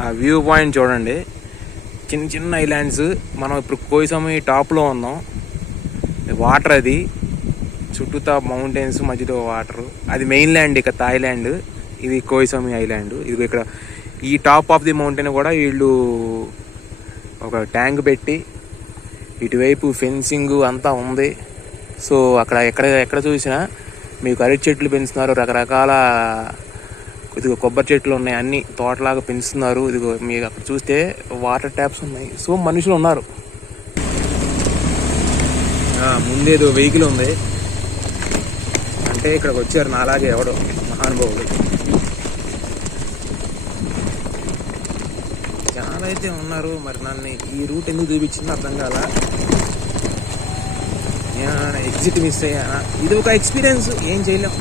ఆ view point చూడండి, చిన్న చిన్న ఐలాండ్స్. మనం ఇప్పుడు కోయిసమి టాప్లో ఉన్నాం. వాటర్ అది చుట్టూతా మౌంటైన్స్, మధ్యలో వాటర్. అది మెయిన్ ల్యాండ్, ఇక థాయిలాండ్. ఇది కోయిసమి ఐలాండ్. ఇది ఇక్కడ ఈ టాప్ ఆఫ్ ది మౌంటైన్ కూడా వీళ్ళు ఒక ట్యాంక్ పెట్టి ఇటువైపు ఫెన్సింగ్ అంతా ఉంది. సో అక్కడ ఎక్కడ చూసినా మీకు అరటి చెట్లు పెంచుతున్నారు, రకరకాల ఇదిగో కొబ్బరి చెట్లు ఉన్నాయి, అన్ని తోటలాగా పెంచుతున్నారు. ఇదిగో మీకు అక్కడ చూస్తే వాటర్ ట్యాప్స్ ఉన్నాయి. సో మనుషులు ఉన్నారు. ముందేదో వెహికల్ ఉంది అంటే ఇక్కడికి వచ్చారు నాలాగే ఎవడో మహానుభావుడు. చాలా అయితే ఉన్నారు. మరి నన్ను ఈ రూట్ ఎందుకు చూపించిందో అర్థం కాల. ఎగ్జిట్ మిస్ అయ్యానా? ఇది ఒక ఎక్స్పీరియన్స్, ఏం చేయలేం.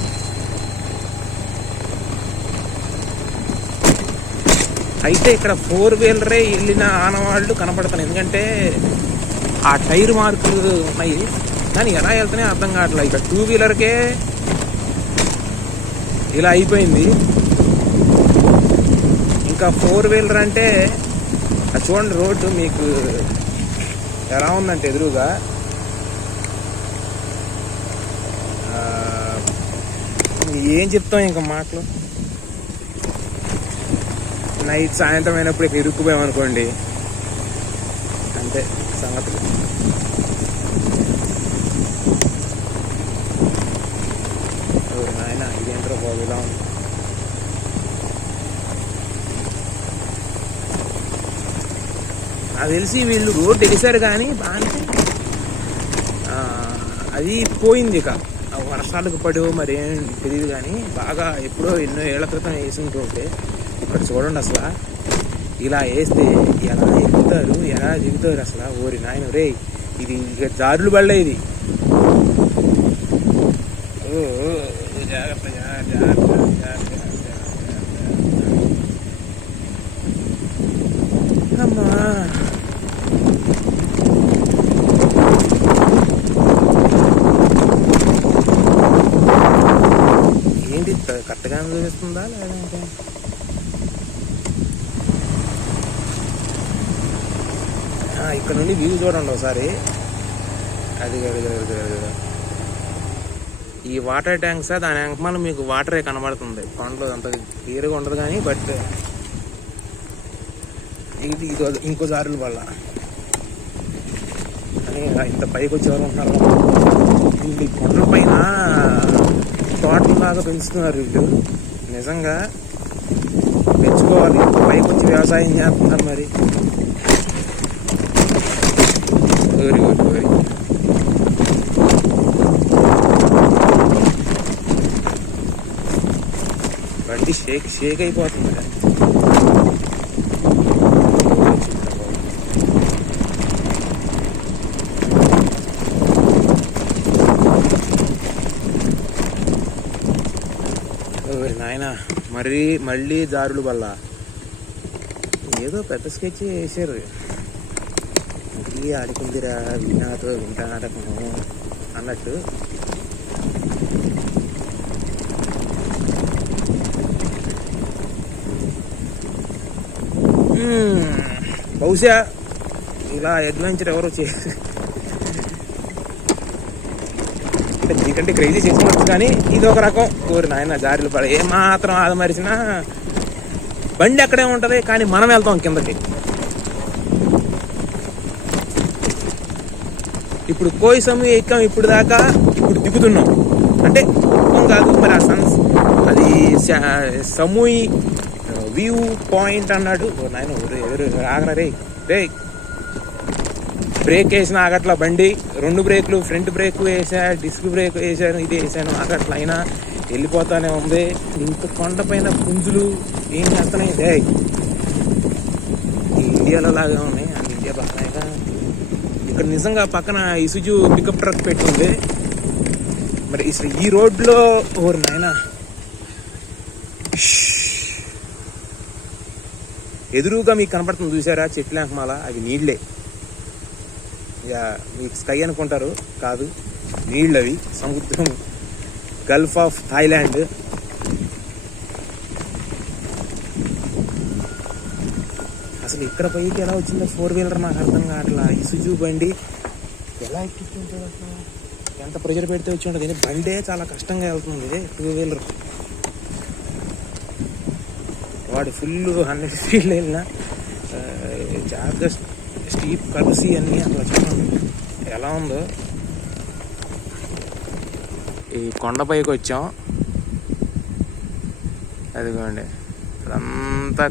అయితే ఇక్కడ 4-వీలరే వెళ్ళిన ఆనవాళ్ళు కనపడతాను, ఎందుకంటే ఆ టైర్ మార్కులు ఉన్నాయి. కానీ ఎలా వెళ్తానే అర్థం కావట్లేదు. ఇక్కడ 2-వీలర్కే ఇలా అయిపోయింది, ఇంకా 4-వీలర్ అంటే చూడండి రోడ్డు మీకు ఎలా ఉందంటే ఎదురుగా. ఏం చెప్తాం ఇంకా మాటలు. నైట్ సాయంత్రం అయినప్పుడు ఇక ఇరుక్కుపోయామనుకోండి, అంతే సంగతులు. నాయన ఇదేంటో బాబు ఇలా ఉంది. నాకు తెలిసి వీళ్ళు రోడ్డు వేసారు కానీ బాగానే అది పోయింది. ఇక వర్షాలకు పడి మరి ఏం తెలియదు కానీ బాగా ఎప్పుడో ఎన్నో ఏళ్ల క్రితం వేసుకుంటుంటే ఇక్కడ చూడండి అసలు ఇలా వేస్తే ఎలా ఎక్కుతారు, ఎలా దిగుతారు అసలు. ఓరి నాయన రే, ఇది ఇక జారులు పడలే ఇది. జాగ్రత్త అమ్మా. ఏంటి కరెక్ట్గా చూపిస్తుందా లేదంటే? ఇక్కడ నుండి వ్యూ చూడండి ఒకసారి. అది ఈ వాటర్ ట్యాంక్స్, దాని వెనకమాల మీకు వాటరే కనబడుతుంది. కొండలో అంత క్లియర్గా ఉండదు కానీ, బట్ ఇది ఇంకో జారుల వల్ల అని ఇంత పైకి వచ్చేవారు ఉంటున్నారు. ఈ కొండల పైన తోటలాగా పెంచుతున్నారు వీళ్ళు. నిజంగా పెంచుకోవాలి, పైకి వచ్చి వ్యవసాయం చేస్తున్నారు. మరి వెరీ గుడ్, వెరీ గుడ్. బండి షేక్ అయిపోతుంది. నాయన మళ్ళీ దారులు వల్ల ఏదో పెద్ద స్కెచ్ వేసారు. ఆడుకుందిరా వినాతో వింటా నాటకము అన్నట్టు. బహుశా ఇలా అడ్వెంచర్ ఎవరో చేసి నీకంటే క్రేజీ చేసుకోవచ్చు, కానీ ఇది ఒక రకం. కోరి నాయన జారీలు పడ ఏమాత్రం ఆదమరిచినా బండి అక్కడే ఉంటుంది, కానీ మనం వెళ్తాం కిందకి. ఇప్పుడు కోయిసమి ఎక్కాం ఇప్పుడు దాకా, ఇప్పుడు దిగుతున్నాం. అంటే కాదు మరి ఆ అది సమూయి వ్యూ పాయింట్ అన్నాడు. నాయన ఆగరా రే రే. బ్రేక్ వేసిన ఆగట్ల బండి, 2 బ్రేకులు, ఫ్రంట్ బ్రేక్ వేసా, డిస్క్ బ్రేక్ వేసాను, ఇది వేసాను, ఆగట్ల అయినా వెళ్ళిపోతానే ఉంది. ఇంత కొండ పైన పుంజులు ఏం చేస్తున్నాయి రే. ఇండియాలో లాగా ఉన్నాయి, అది ఇండియా బాగా. ఇక్కడ నిజంగా పక్కన ఇసుజు పికప్ ట్రక్ పెట్టుంది. మరి ఈ రోడ్లో ఓరు నాయన ఎదురుగా మీకు కనపడుతుంది చూసారా చెట్ల వెనకమాల, అవి నీళ్లే. మీకు స్కై అనుకుంటారు, కాదు నీళ్ళు అవి. సముద్రం, గల్ఫ్ ఆఫ్ థాయిలాండ్. అసలు ఇక్కడ పైకి ఎలా వచ్చిందో 4-వీలర్ నాకు అర్థం కావట్లా. ఈ సుజు బండి ఎలా ఎక్కించుంటాడు అసలు, ఎంత ప్రెషర్ పెడితే వచ్చి ఉంటుంది. బండే చాలా కష్టంగా వెళ్తుంది 2-వీలర్. వాడు ఫుల్ 100 స్పీడ్లో వెళ్ళినా జాగ్రత్త స్టీప్ కలిసి అన్నీ అట్లా చూడండి ఎలా ఉందో. ఈ కొండపైకి వచ్చాం, అదిగోండి అదంతా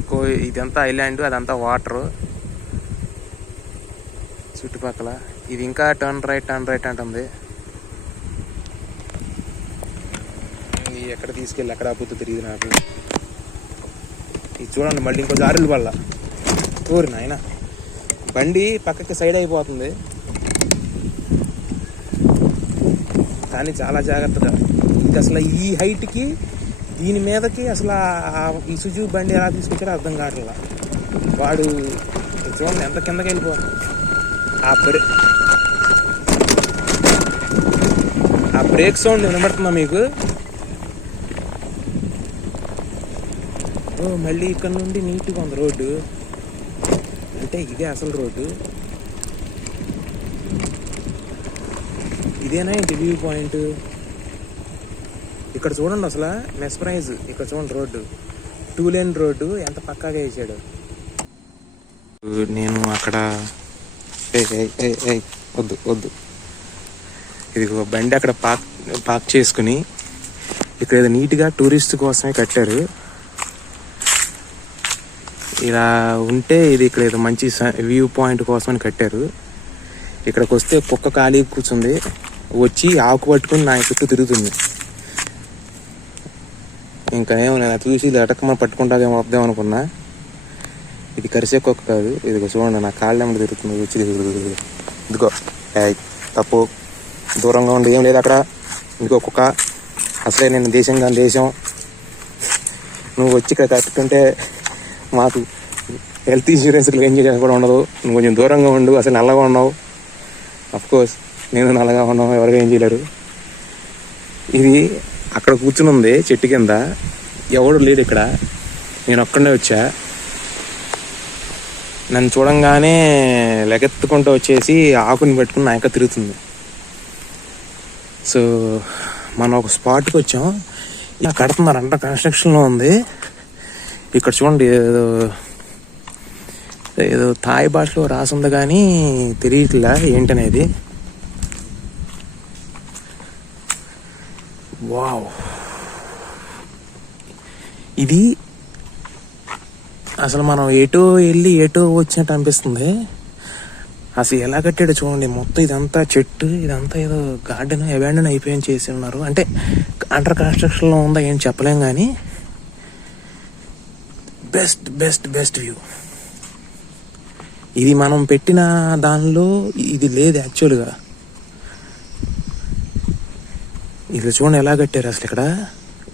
ఇదంతా ఐలాండ్, అదంతా వాటరు చుట్టుపక్కల. ఇది ఇంకా టర్న్ రైట్ అంటుంది. ఎక్కడ తీసుకెళ్ళి ఎక్కడ ఆపుతూ తిరిగి నాకు. ఇది చూడండి మళ్ళీ ఇంకో దారులు వల్ల ఊరి నాయన బండి పక్కకి సైడ్ అయిపోతుంది. కానీ చాలా జాగ్రత్తగా. ఇది అసలు ఈ హైట్కి దీని మీదకి అసలు ఈ సుజు బండి ఎలా తీసుకొచ్చారో అర్థం కావట్లా. వాడు చూడండి ఎంత కిందకి వెళ్ళిపోవాలి. ఆ బ్రేక్ సౌండ్ వినబడుతుందా మీకు? మళ్ళీ ఇక్కడ నుండి నీట్గా ఉంది రోడ్డు, అంటే ఇదే అసలు రోడ్డు. ఇదేనా ఏంటి వ్యూ పాయింట్? ఇక్కడ చూడండి అసలు మెస్ప్రైజ్. ఇక్కడ చూడండి రోడ్డు 2-లేన్ రోడ్డు ఎంత పక్కాగా వేసాడు. నేను అక్కడ వద్దు ఇది బండి అక్కడ పార్క్ చేసుకుని ఇక్కడ ఏదో నీట్గా టూరిస్ట్ కోసమే కట్టారు. ఇలా ఉంటే ఇది ఇక్కడ ఏదో మంచి వ్యూ పాయింట్ కోసమని కట్టారు. ఇక్కడికి వస్తే కుక్క ఖాళీ కూర్చుంది, వచ్చి ఆకు పట్టుకుని నా చుట్టూ తిరుగుతుంది. ఇంకా ఏమో నేను చూసి లటకమని పట్టుకుంటాదేమో వద్దాం అనుకున్నా. ఇది కరిసే కుక్క కాదు. ఇదిగో చూడండి నా కాళ్ళెమ్మడి తిరుగుతుంది, వచ్చి ఇదిగో తప్పు, దూరంగా ఉండి ఏం లేదు అక్కడ. ఇంకో కుక్క, అసలే నేను దేశం నువ్వు వచ్చి ఇక్కడ కట్టుకుంటే మాకు హెల్త్ ఇన్సూరెన్స్ క్లెయిమ్ చేయడానికి కూడా ఉండదు. నువ్వు కొంచెం దూరంగా ఉండు. అసలు నల్లగా ఉన్నావు. అఫ్కోర్స్ నేను నల్లగా ఉన్నావు, ఎవరిగా ఏం చేయలేరు. ఇది అక్కడ కూర్చుని ఉంది చెట్టు కింద, ఎవడు లేడు ఇక్కడ. నేను ఒక్కడే వచ్చా. నన్ను చూడంగానే లెగెత్తుకుంటూ వచ్చేసి ఆకుని పెట్టుకుని నాయక తిరుగుతుంది. సో మనం ఒక స్పాట్కి వచ్చాం. ఇలా కడుతున్నారు అంట, కన్స్ట్రక్షన్లో ఉంది. ఇక్కడ చూడండి ఏదో థాయ్ భాషలో రాసుంది కానీ తెలియట్లా ఏంటనేది. వావ్, ఇది అసలు మనం ఎటో వెళ్ళి ఎటో వచ్చినట్టు అనిపిస్తుంది. అసలు ఎలా కట్టాడు చూడండి. మొత్తం ఇదంతా చెట్టు, ఇదంతా ఏదో గార్డెన్ అబాండన్ అయిపోయి చేసి ఉన్నారు. అంటే అండర్ కన్స్ట్రక్షన్లో ఉందా ఏం చెప్పలేం కానీ బెస్ట్ వ్యూ. ఇది మనం పెట్టిన దానిలో ఇది లేదు యాక్చువల్గా. ఇది చూడండి ఎలా కట్టారు అసలు ఇక్కడ.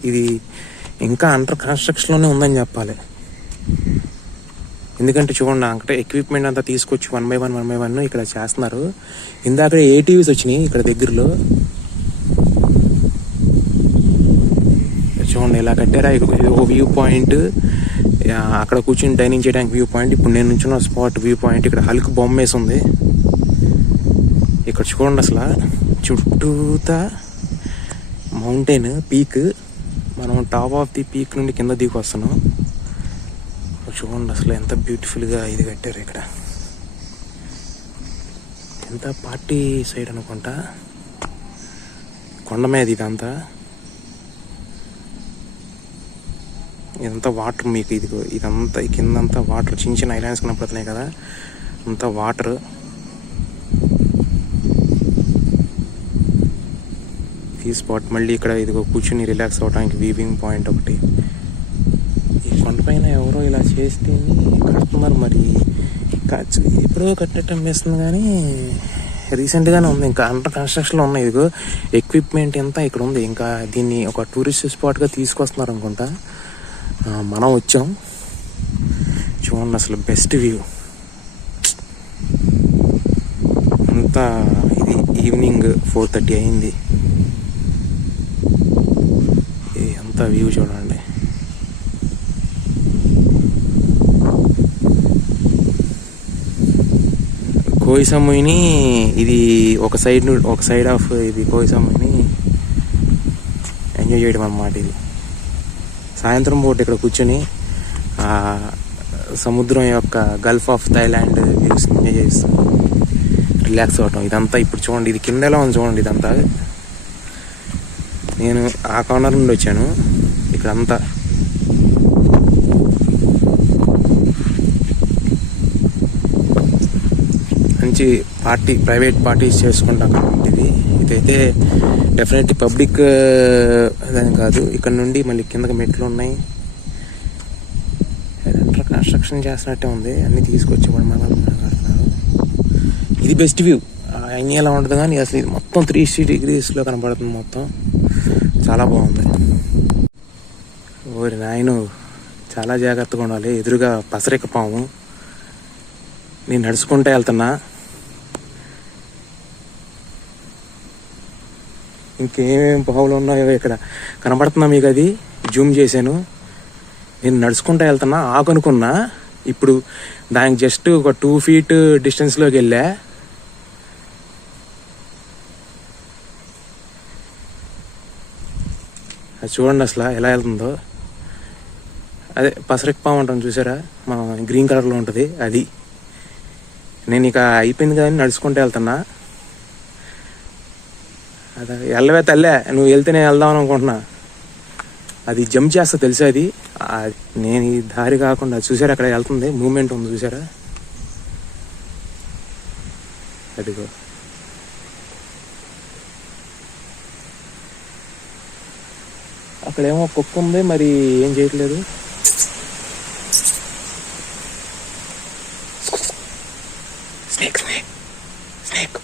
ఇది ఇంకా అండర్ కన్స్ట్రక్షన్లోనే ఉందని చెప్పాలి. ఎందుకంటే చూడండి అక్కడ ఎక్విప్మెంట్ అంతా తీసుకొచ్చి 1 by 1 ఇక్కడ చేస్తున్నారు. ఇందాక ATVs వచ్చినాయి ఇక్కడ దగ్గరలో. చూడండి ఎలా కట్టారా. ఓ వ్యూ పాయింట్, అక్కడ కూర్చుని డైనింగ్ చేయడానికి వ్యూ పాయింట్. ఇప్పుడు నేను నుంచున్న స్పాట్ వ్యూ పాయింట్. ఇక్కడ హల్క్ బొమ్మ వేసి ఉంది. ఇక్కడ చూడండి అసలు చుట్టూతా మౌంటైన్ పీక్. మనం టాప్ ఆఫ్ ది పీక్ నుండి కింద దిగి వస్తున్నాం. చూడండి అసలు ఎంత బ్యూటిఫుల్గా ఇది కట్టారు ఇక్కడ. ఎంత పార్టీ సైడ్ అనుకుంటా, కొండ మీద ఇదంతా. ఇదంతా వాటర్. మీకు ఇదిగో ఇదంతా కిందంతా వాటర్, చిన్న చిన్న ఐలాండ్స్ కనపడుతున్నాయి కదా, అంతా వాటర్. ఈ స్పాట్ మళ్ళీ ఇక్కడ ఇదిగో కూర్చుని రిలాక్స్ అవ్వడానికి వీవింగ్ పాయింట్ ఒకటి. ఈ కొండపైన ఎవరో ఇలా చేస్తే కడుతున్నారు. మరి ఎప్పుడో కట్టినట్టు అనిపిస్తుంది కానీ రీసెంట్గానే ఉంది. ఇంకా అండర్ కన్స్ట్రక్షన్లో ఉన్నాయి. ఇదిగో ఎక్విప్మెంట్ అంతా ఇక్కడ ఉంది. ఇంకా దీన్ని ఒక టూరిస్ట్ స్పాట్గా తీసుకొస్తున్నారు అనుకుంటా. మనం వచ్చాం. చూడండి అసలు బెస్ట్ వ్యూ. అంతా ఇది ఈవినింగ్ 4:30 అయింది. ఇది అంతా వ్యూ చూడండి. కోయిసమ్ముని ఇది ఒక సైడ్ ఆఫ్ ఇది కోయిసమ్ముని ఎంజాయ్ చేయడం అన్నమాట. ఇది సాయంత్రం పూట ఇక్కడ కూర్చొని సముద్రం యొక్క Gulf of Thailand views enjoy చేస్తాం, రిలాక్స్ అవటం. ఇదంతా ఇప్పుడు చూడండి, ఇది కిందలో ఉంది చూడండి. ఇదంతా నేను ఆ కార్నర్ నుండి వచ్చాను. ఇక్కడంతా మంచి ప్రైవేట్ పార్టీస్ చేసుకుంటాం కాబట్టి ఇదైతే డెఫినెట్లీ పబ్లిక్ అదని కాదు. ఇక్కడ నుండి మళ్ళీ కిందకి మెట్లు ఉన్నాయి. కన్స్ట్రక్షన్ చేస్తున్నట్టే ఉంది. అన్ని తీసుకొచ్చి కడుతున్నారు. ఇది బెస్ట్ వ్యూ. అన్నీ ఎలా ఉంటుంది కానీ అసలు ఇది మొత్తం 360 degreesలో కనపడుతుంది. మొత్తం చాలా బాగుంది. ఓరి నాయను, చాలా జాగ్రత్తగా ఉండాలి. ఎదురుగా పసరిక పాము. నేను నడుచుకుంటూ వెళ్తున్నా. ఇంకేమేమి పాములు ఉన్నాయో ఇక్కడ కనపడుతున్నా మీకు. అది జూమ్ చేశాను. నేను నడుచుకుంటూ వెళ్తున్నా, ఆకనుకున్నా. ఇప్పుడు దానికి జస్ట్ ఒక 2 feet డిస్టెన్స్లోకి వెళ్ళా. అది చూడండి అసలు ఎలా వెళ్తుందో. అదే పసరిక పాము ఉంటాం చూసారా, మన గ్రీన్ కలర్లో ఉంటుంది అది. నేను ఇక అయిపోయింది కదా నడుచుకుంటూ వెళ్తున్నా. అదే వెళ్ళవే తల్లే, నువ్వు వెళ్తే నేను వెళ్దామని అనుకుంటున్నా. అది జంప్ చేస్తా తెలుసా. అది నేను ఈ దారి కాకుండా చూసారా అక్కడ వెళ్తుంది, మూమెంట్ ఉంది చూసారా. అదిగో అక్కడేమో కుక్క ఉంది, మరి ఏం చేయట్లేదు. స్నేక్ స్నేక్ స్నేక్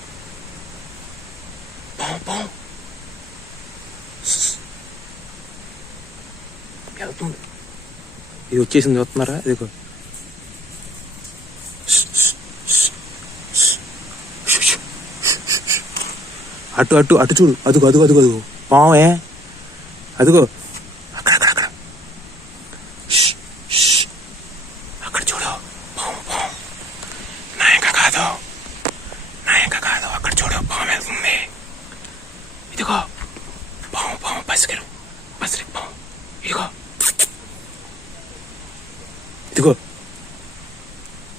వెళ్తుంది. ఇది వచ్చేసింది, చూస్తున్నారా. ఇదిగో అటు అటు అటు చూడు. అదుగో అదుగో అదుగో అదుగో పామే. అదిగో అక్కడ అక్కడ అక్కడ అక్కడ చూడు. పాము పాము. నాయక కాదు అక్కడ చూడు. పాము వెళ్తుంది. ఇదిగో పాము పాము పసిరిక పాము. ఇదిగో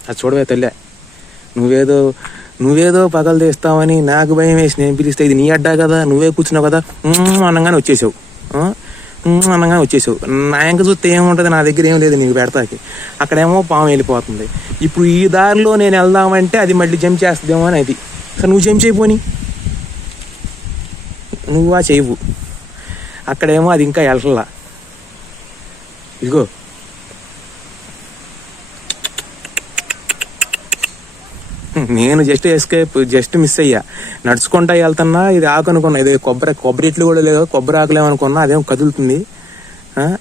అది చూడవే తల్లే. నువ్వేదో పగలు తీస్తావని నాకు భయం వేసి నేను పిలిస్తే ఇది నీ అడ్డా కదా, నువ్వే కూర్చున్నావు కదా అనగానే వచ్చేసావు. నా ఇంక చూస్తే ఏముంటుంది, నా దగ్గర ఏం లేదు నీకు పెడతాకి. అక్కడేమో పాము వెళ్ళిపోతుంది. ఇప్పుడు ఈ దారిలో నేను వెళ్దామంటే అది మళ్ళీ జంప్ చేస్తుందేమో అని. అది సరే నువ్వు జంప్ చేయపోని, నువ్వా చేయవు. అక్కడేమో అది ఇంకా వెళ్ళలా. ఇదిగో నేను జస్ట్ మిస్ అయ్యా. నడుచుకుంటా వెళ్తున్నా, ఇది ఆకనుకున్నా. ఇది కొబ్బరి ఇట్లు కూడా లేదు, కొబ్బరి ఆకులేమనుకున్నా. అదేమో కదులుతుంది.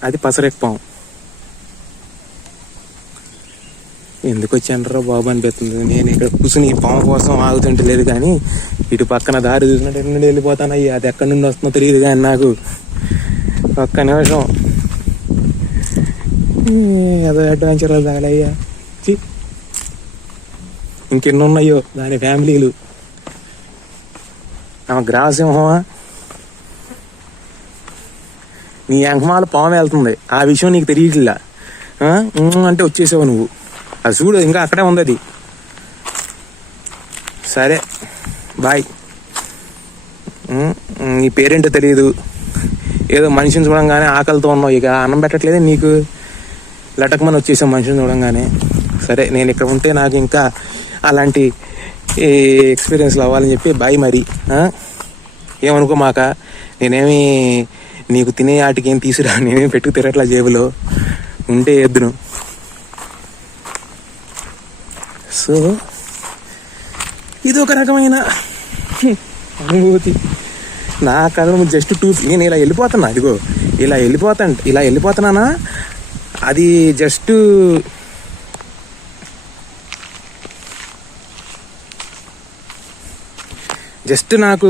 అది పసరెక్క పాము. ఎందుకు వచ్చానరా బాబు అనిపిస్తుంది. నేను ఇక్కడ కూర్చుని ఈ పాము కోసం ఆగుతుంటే లేదు కానీ ఇటు పక్కన దారి చూసినట్టు ఎన్ని వెళ్ళిపోతాను. అయ్యి అది ఎక్కడి నుండి వస్తుందో తెలియదు కానీ నాకు ఒక్క నిమిషం అదో అడ్వెంచర్ తగలయ్యా. ఇంకెన్ని ఉన్నాయో దాని ఫ్యామిలీలు. గ్రామసింహమా, నీ అంకమాల పాము వెళ్తుంది. ఆ విషయం నీకు తెలియట్లా అంటే వచ్చేసావు నువ్వు. అది చూడు ఇంకా అక్కడే ఉంది అది. సరే బాయ్. నీ పేరేంటో తెలియదు, ఏదో మనిషిని చూడంగానే ఆకలితో ఉన్నావు. ఇక అన్నం పెట్టట్లేదే నీకు, లటకమని వచ్చేసావు మనిషిని చూడంగానే. సరే నేను ఇక్కడ ఉంటే నాకు ఇంకా అలాంటి ఎక్స్పీరియన్స్లు అవ్వాలని చెప్పి బాయ్. మరి ఏమనుకో మాక, నేనేమి నీకు తినే ఆటికి ఏం తీసుకురా, నేనేమి పెట్టుకు తిరగట్లా జేబులో, ఉంటే ఎద్దును. సో ఇది ఒక రకమైన అనుభూతి నా కథ. జస్ట్ నేను ఇలా వెళ్ళిపోతున్నా. అదిగో ఇలా వెళ్ళిపోతున్నానా. అది జస్ట్ నాకు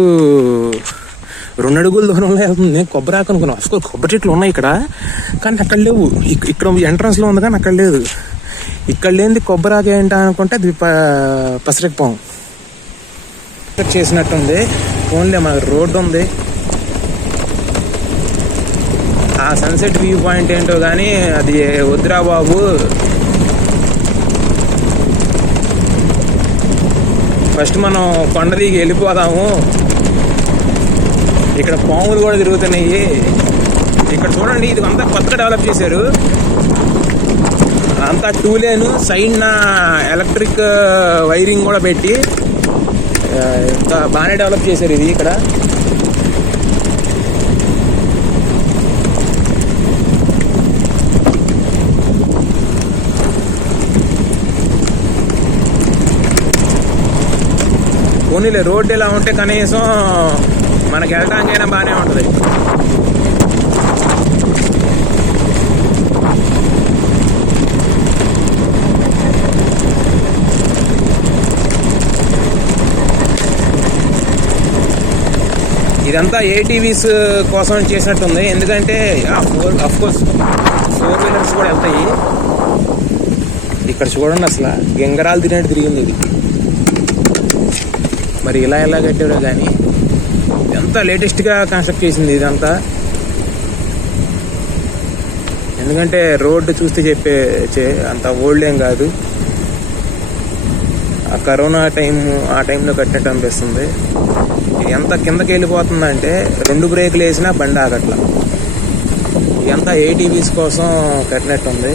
2 అడుగుల దూరంలో వెళ్తుంది. నేను కొబ్బరి ఆకు అనుకున్నాను. అసలు కొబ్బరి చెట్లు ఉన్నాయి ఇక్కడ, కానీ అక్కడ లేవు. ఇక్కడ ఎంట్రన్స్లో ఉంది కానీ అక్కడ లేదు. ఇక్కడ లేనిది కొబ్బరి ఆకు ఏంటా అనుకుంటే అది పసరెక్క పాము. చేసినట్టుంది. ఓన్లీ మనకు రోడ్డు ఉంది. ఆ సన్సెట్ వ్యూ పాయింట్ ఏంటో కానీ అది వద్దురా బాబు. ఫస్ట్ మనం కొండ దిగి వెళ్ళిపోదాము. ఇక్కడ పాములు కూడా తిరుగుతున్నాయి. ఇక్కడ చూడండి, ఇది అంతా కొత్తగా డెవలప్ చేశారు. అంతా 2 లేన్ సైడ్ ఎలక్ట్రిక్ వైరింగ్ కూడా పెట్టి ఇంకా బాగానే డెవలప్ చేశారు ఇది. ఇక్కడ పోనీలే, రోడ్డు ఇలా ఉంటే కనీసం మనకి వెళ్ళడానికైనా బాగానే ఉంటుంది. ఇదంతా ఏటీవీస్ కోసం చేసినట్టుంది. ఎందుకంటే అఫ్కోర్స్ 4 వీలర్స్ కూడా వెళ్తాయి. ఇక్కడ చూడండి, అసలు గింగరాలు తినేట్టు తిరిగింది ఇది. మరి ఇలా ఎలా కట్టారో కానీ ఎంత లేటెస్ట్గా కన్స్ట్రక్ట్ చేసింది ఇదంతా. ఎందుకంటే రోడ్డు చూస్తే అంత ఓల్డ్ ఏం కాదు. ఆ కరోనా ఆ టైంలో కట్టినట్టు అనిపిస్తుంది. ఎంత కిందకి వెళ్ళిపోతుందంటే 2 బ్రేకులు వేసినా బండి ఆగట్ల. ఇదంతా ఏటీవీస్ కోసం కట్టినట్టుంది.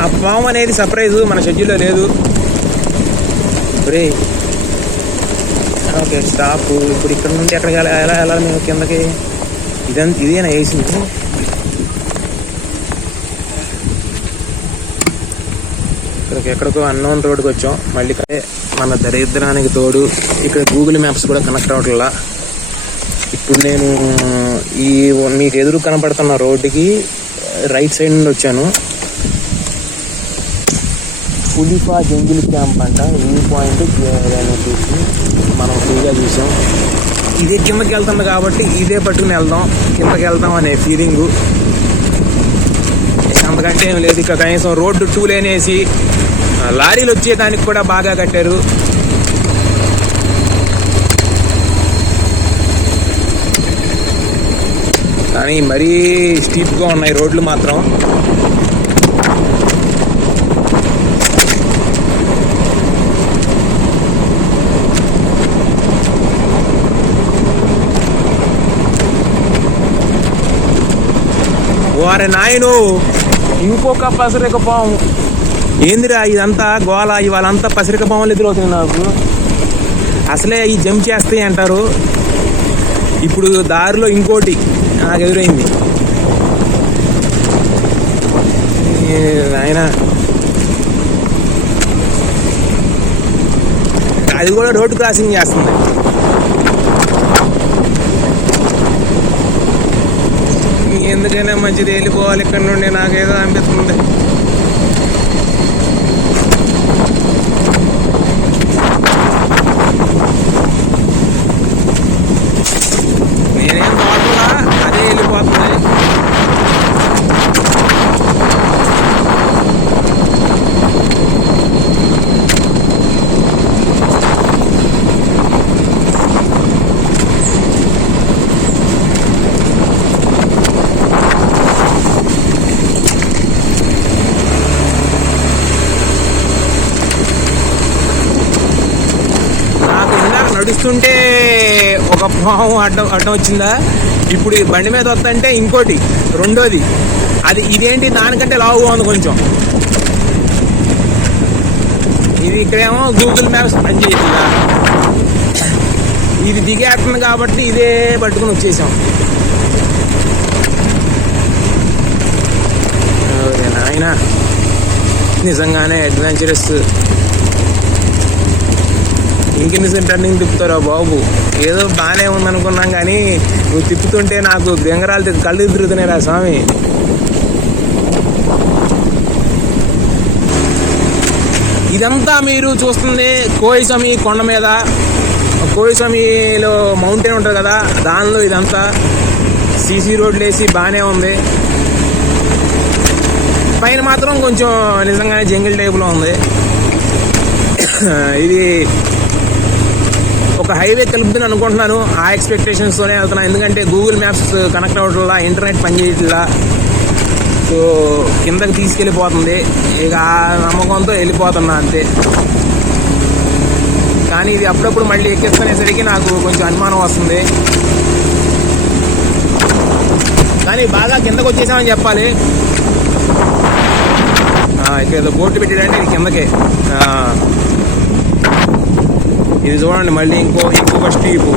ఆ పాము అనేది సర్ప్రైజ్ మన షెడ్యూల్లో లేదు. Okay, stop. ఇప్పుడు ఇక్కడ నుండి ఎక్కడికి ఎలా వెళ్ళాలి మేము కిందకి? ఇదేనా వేసింది? ఇక్కడికి ఎక్కడికో అన్నోన్ రోడ్కి వచ్చాం. మళ్ళీ మన దరిద్రానికి తోడు ఇక్కడ గూగుల్ మ్యాప్స్ కూడా కనెక్ట్ అవ్వట్లా. ఇప్పుడు నేను మీకు ఎదురు కనపడుతున్న రోడ్డుకి రైట్ సైడ్ నుండి వచ్చాను. పులిఫా జంగిల్ క్యాంప్ అంట వ్యూ పాయింట్ చూసి మనం ఫ్రీగా చూసాం. ఇదే కిందకి వెళ్తుంది కాబట్టి ఇదే పట్టుకుని కిందకి వెళ్దాం అనే ఫీలింగు. అంతకంటే ఏం లేదు. ఇక్కడ కనీసం రోడ్డు 2 లేన్ వేసి లారీలు వచ్చేదానికి కూడా బాగా కట్టారు. కానీ మరీ స్టీప్గా ఉన్నాయి రోడ్లు మాత్రం. వారి నాయను, ఇంకొక పసరిక పాము. ఏందిరా ఇదంతా గోళ? ఇవాళంతా పసరిక పాములు ఎదురవుతుంది నాకు. అసలే ఈ జంప్ చేస్తాయి అంటారు. ఇప్పుడు దారిలో ఇంకోటి నాకు ఎదురైంది. ఆయన అది కూడా రోడ్డు క్రాసింగ్ చేస్తుంది. ఎందుకైనా మంచిది వెళ్ళిపోవాలి ఇక్కడ నుండి, నాకేదో అనిపిస్తుంది. నేనేం బాగున్నా అదే వెళ్ళిపోతుంది. నడుస్తుంటే ఒక పాము అడ్డం వచ్చిందా, ఇప్పుడు బండి మీద వస్తుంటే ఇంకోటి రెండోది. ఇదేంటి దానికంటే లావుగా ఉంది కొంచెం. ఇది ఇక్కడేమో గూగుల్ మ్యాప్స్ పనిచేయట్లా. ఇది దిగేస్తుంది కాబట్టి ఇదే పట్టుకుని వచ్చేసాం. నాయన నిజంగానే అడ్వెంచరస్. ఇంకెన్ని టర్నింగ్ తిప్పుతారా బాబు? ఏదో బాగానే ఉందనుకున్నాం కానీ నువ్వు తిప్పుతుంటే నాకు బెంగరాలు కళ్ళు తిరుగుతున్నాయి రా స్వామి. ఇదంతా మీరు చూస్తుంది కోయిసమి కొండ మీద. కోయిసమిలో మౌంటైన్ ఉంటుంది కదా, దానిలో ఇదంతా సీసీ రోడ్లు వేసి బాగానే ఉంది. పైన మాత్రం కొంచెం నిజంగానే జంగిల్ టైప్లో ఉంది. ఇది ఒక హైవే కలుపుతుంది అనుకుంటున్నాను, ఆ ఎక్స్పెక్టేషన్స్తోనే వెళ్తున్నాను. ఎందుకంటే గూగుల్ మ్యాప్స్ కనెక్ట్ అవ్వట్లా, ఇంటర్నెట్ పనిచేయట్లా. సో కిందకి తీసుకెళ్ళిపోతుంది. ఇక ఆ నమ్మకంతో వెళ్ళిపోతున్నా అంతే. కానీ ఇది అప్పుడప్పుడు మళ్ళీ ఎక్కిస్తునేసరికి నాకు కొంచెం అనుమానం వస్తుంది. కానీ బాగా కిందకు వచ్చేసామని చెప్పాలి. ఇక్కడ ఏదో బోర్డు పెట్టాడంటే ఇది కిందకే. ఇది చూడండి, మళ్ళీ ఇంకొక స్టీపు.